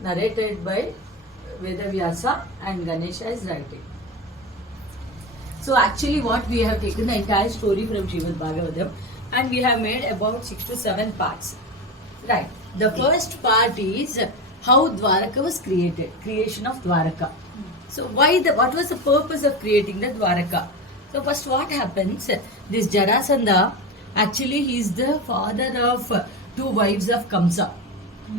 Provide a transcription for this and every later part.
narrated by Vedavyasa and Ganesha is writing. So actually what we have taken the entire story from Srimad Bhagavatam and we have made about 6 to 7 parts. Right. The first part is how Dwaraka was created, creation of Dwaraka. So what was the purpose of creating the Dwaraka? So first what happens, this Jarasandha, actually he is the father of 2 wives of Kamsa.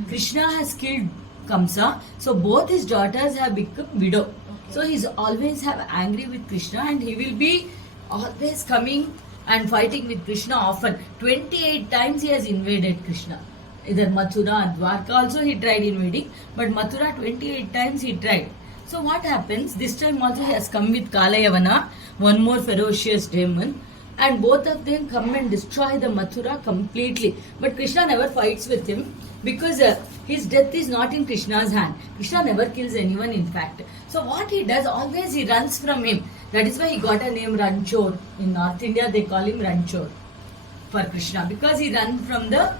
Krishna has killed Kamsa, so both his daughters have become widow. So he's always have angry with Krishna and he will be always coming and fighting with Krishna often. 28 times he has invaded Krishna. Either Mathura and Dwarka also he tried invading, but Mathura 28 times he tried. So what happens, this time also he has come with Kalayavana, one more ferocious demon, and both of them come and destroy the Mathura completely. But Krishna never fights with him because his death is not in Krishna's hand. Krishna never kills anyone in fact. So what he does, always he runs from him. That is why he got a name Ranchor. In North India they call him Ranchor for Krishna because he runs from the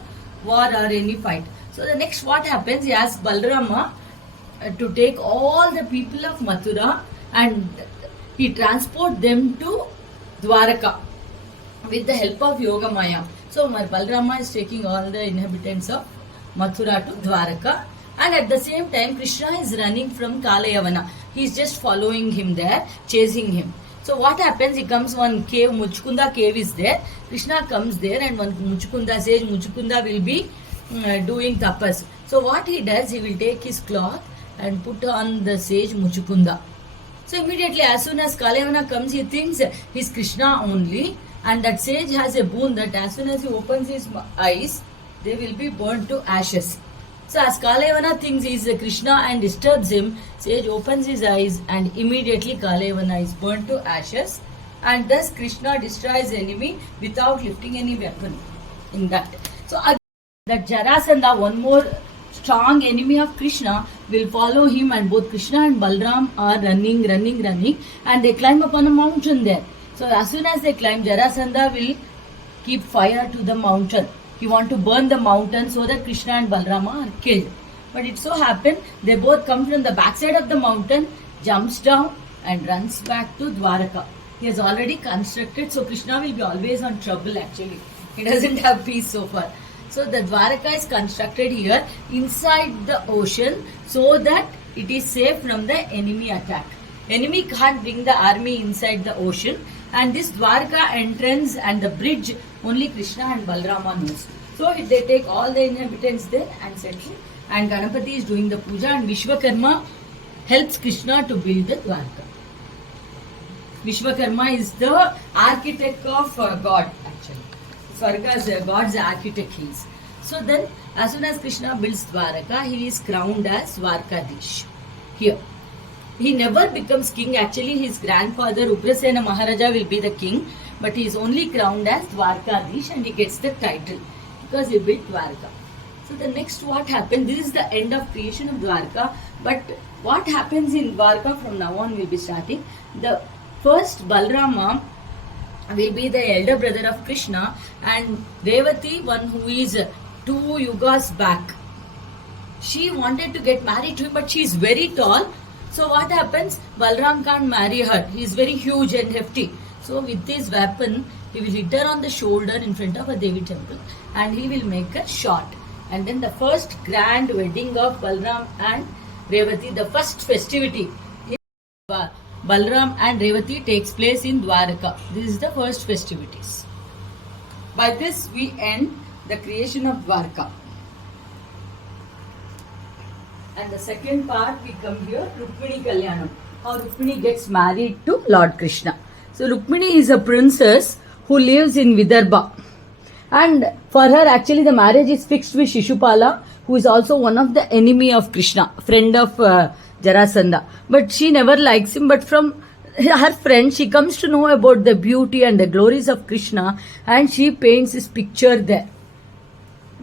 war or any fight. So the next what happens, he asks Balarama to take all the people of Mathura and he transport them to Dwaraka with the help of Yogamaya. So Balarama is taking all the inhabitants of Mathura to Dwaraka, and at the same time Krishna is running from Kalayavana. He is just following him there, chasing him. So what happens, he comes one cave, Muchukunda cave is there. Krishna comes there and one Muchukunda says Muchukunda will be doing tapas. So what he does, he will take his cloth and put on the sage Muchukunda. So immediately as soon as Kalayavana comes, he thinks he's Krishna only, and that sage has a boon that as soon as he opens his eyes, they will be burnt to ashes. So as Kalayavana thinks he is Krishna and disturbs him, sage opens his eyes and immediately Kalayavana is burnt to ashes, and thus Krishna destroys the enemy without lifting any weapon in that. So again, that Jarasandha, one more strong enemy of Krishna, will follow him, and both Krishna and Balram are running and they climb upon a mountain there. So as soon as they climb, Jarasandha will keep fire to the mountain. He want to burn the mountain so that Krishna and Balarama are killed. But it so happened, they both come from the backside of the mountain, jumps down and runs back to Dwaraka. He has already constructed, so Krishna will be always on trouble actually. He doesn't have peace so far. So the Dwaraka is constructed here inside the ocean so that it is safe from the enemy attack. Enemy can't bring the army inside the ocean, and this Dwaraka entrance and the bridge only Krishna and Balarama knows. So they take all the inhabitants there and settle, and Ganapati is doing the puja and Vishwakarma helps Krishna to build the Dwaraka. Vishwakarma is the architect of God actually. Swarga's God's architect he is. So then as soon as Krishna builds Dwaraka, he is crowned as Dwarkadish here. He never becomes king. Actually, his grandfather Ugrasena Maharaja will be the king, but he is only crowned as Dwarkadish and he gets the title because he built Dwarka. So the next what happens, this is the end of creation of Dwarka, but what happens in Dwarka from now on will be starting. The first Balarama will be the elder brother of Krishna, and Revati, one who is 2 yugas back, she wanted to get married to him, but she is very tall. So what happens? Balram can't marry her. He is very huge and hefty. So with this weapon, he will hit her on the shoulder in front of a Devi temple and he will make her short. And then the first grand wedding of Balram and Revati, the first festivity, Balram and Revati takes place in Dwaraka. This is the first festivities. By this we end the creation of Dwaraka. And the second part we come here, Rukmini Kalyanam. How Rukmini gets married to Lord Krishna. So Rukmini is a princess who lives in Vidarbha. And for her actually the marriage is fixed with Shishupala, who is also one of the enemy of Krishna, friend of Jarasandha. But she never likes him, but from her friend she comes to know about the beauty and the glories of Krishna, and she paints his picture there.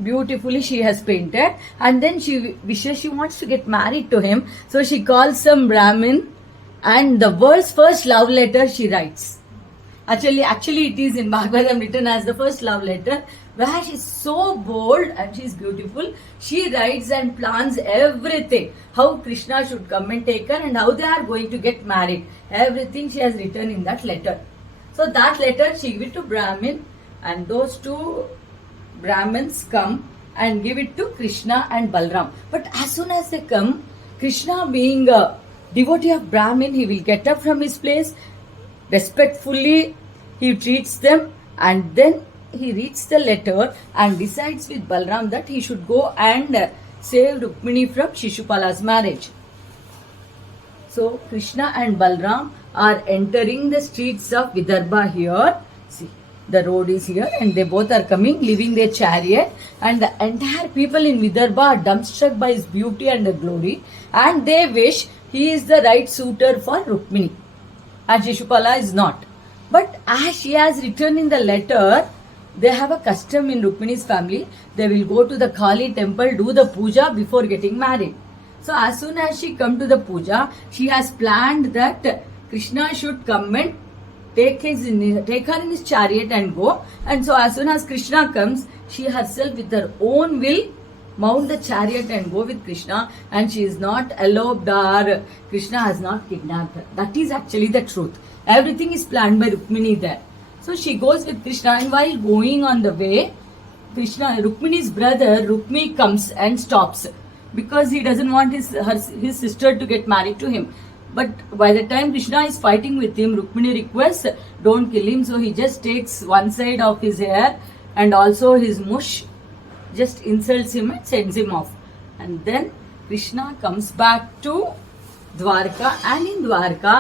Beautifully she has painted, and then she wishes she wants to get married to him. So she calls some Brahmin and the world's first love letter she writes. Actually it is in Bhagavatam written as the first love letter, where she's so bold and she's beautiful. She writes and plans everything. How Krishna should come and take her and how they are going to get married. Everything she has written in that letter. So that letter she give it to Brahmin, and those two Brahmins come and give it to Krishna and Balram. But as soon as they come, Krishna being a devotee of Brahmin, he will get up from his place, respectfully he treats them, and then he reads the letter and decides with Balram that he should go and save Rukmini from Shishupala's marriage. So Krishna and Balram are entering the streets of Vidarbha here. See, the road is here and they both are coming, leaving their chariot, and the entire people in Vidarbha are dumbstruck by his beauty and the glory, and they wish he is the right suitor for Rukmini and Shishupala is not. But as she has written in the letter, they have a custom in Rukmini's family. They will go to the Kali temple, do the puja before getting married. So as soon as she come to the puja, she has planned that Krishna should come and take her in his chariot and go. And so as soon as Krishna comes, she herself with her own will mount the chariot and go with Krishna, and she is not eloped or Krishna has not kidnapped her. That is actually the truth. Everything is planned by Rukmini there. So she goes with Krishna, and while going on the way, Rukmini's brother Rukmi comes and stops because he doesn't want his sister to get married to him. But by the time Krishna is fighting with him, Rukmini requests, don't kill him. So he just takes one side of his hair and also his mush, just insults him and sends him off. And then Krishna comes back to Dwarka, and in Dwarka